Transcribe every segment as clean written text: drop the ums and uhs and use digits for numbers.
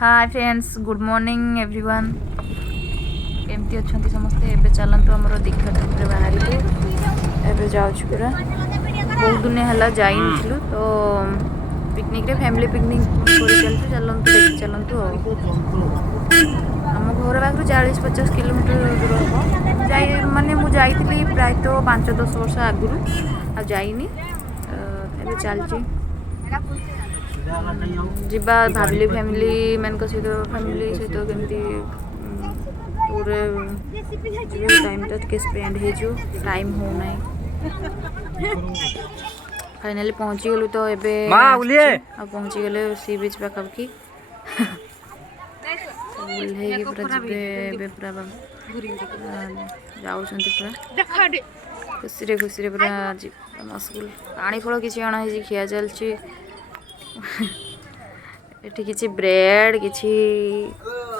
Hi friends, good morning everyone. केमती अच्छा समस्ते। एबे चलतु आमर दीघा ट्रिप बाहर एबे जाऊँ पूरा बहुत दिन है जाइलु तो पिकनिक रे फैमिली पिकनिक कर चलतु देखी चलतु आम घर पाखु 40-50 किलोमीटर दूर हम जाई माने मु जाइली प्राय तो 5-10 वर्ष आगुरी आ जाइनी एबे चलची जीवा भाविली फैमिली मान सहित फैमिली सहित केमती टूर टाइम टे स्पेंड हो टाइम हो ना फाइनाली पहुँची गलु तो एबे पहुँची गले सी बीच पाखापाखि पूरा जीवे पूरा जाऊँ पूरा खुशी खुशी पूरा मस्कुल पानी फल किसी अणा खिया चलती एठी किछि ब्रेड किछि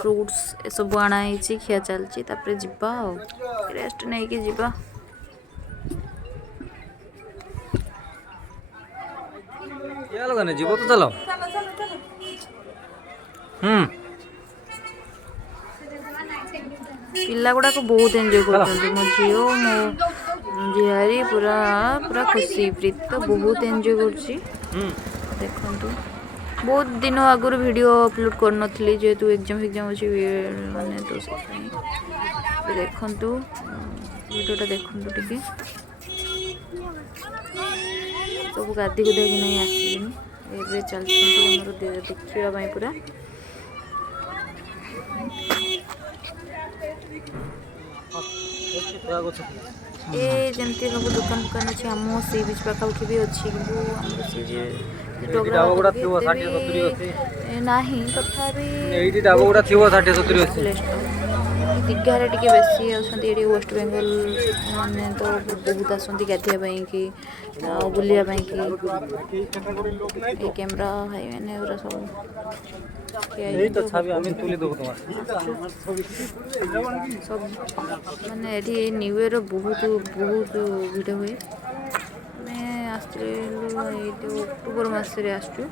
फ्रूट्स ए सब आना खिया चलती तापर जीवा रेस्ट नहीं कि जीवा क्या लगाने जीवो तो चलो पिला गुड़ा को बहुत एंजॉय करते मो झील मो झीहारी पूरा पूरा खुशी प्रीत तो बहुत एंजॉय कर देखु बहुत दिन आगुरी वीडियो अपलोड कर नी जेहेतु एग्जाम अच्छी माने तो देखु वीडियोटा देखु टे सब गाधी गुधा कि नहीं आसलिनी ए चलते देखा पूरा ए जमती सब दुकान दुकान अच्छे आम सी बीच पाखापाखि भी अच्छी नहीं तथापि दीघारे टी बेसी आसती वेस्ट बेंगल मैंने तो बहुत आसती गाधे कि बुलिया कैमरा भाई मैंने सब सब माने न्यू इयर बहुत बहुत भिड़ हुए मैं अक्टोबर मसरे आसचु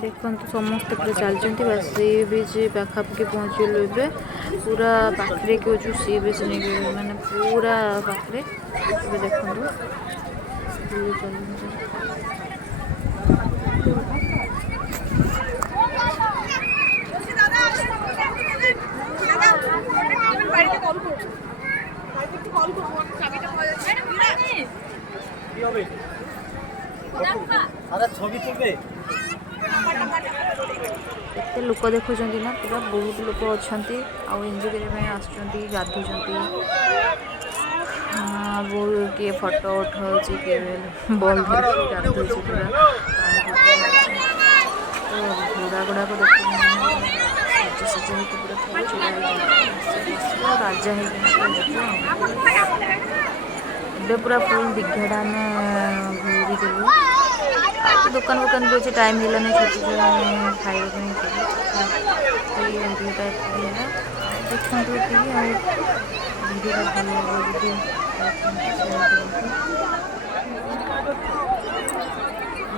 देखु समस्त पूरा चलती बस सी बीच पाखापाखि पहुँचलु ए पूरा पाखे कि सी बीच नहीं मैंने पूरा पाखे देखु एते लोक देखुं ना पूरा बहुत लोक अच्छा एंजॉय करने आसुँच गाधुंट बहुत किए फटो उठाऊ किए बल धर गाधु पूरा घोड़ा गुड़ाक देख सज पूरा राजा है पूरा फुल दीघाटा आम घूरी देलु दुकान वुकान भी अच्छे टाइम है नहीं छोटे खाइबा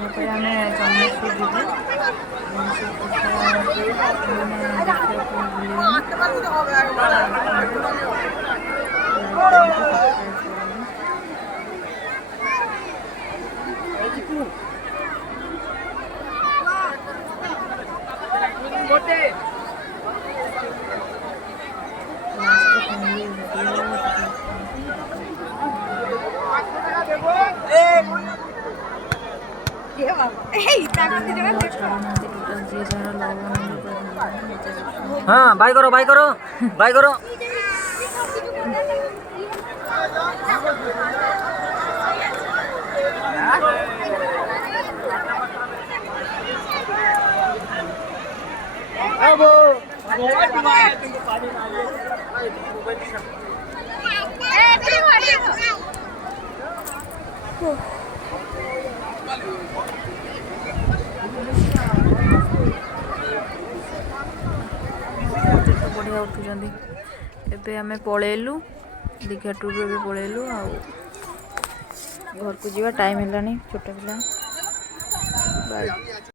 देखते आम चमेश्वर हाँ बाय करो बाय करो बाय करो बढ़िया उठुंट एबे आमे पलैलु दीघा टूर भी पलैलु आ घर को जीवा टाइम है छोटा पिला बाय।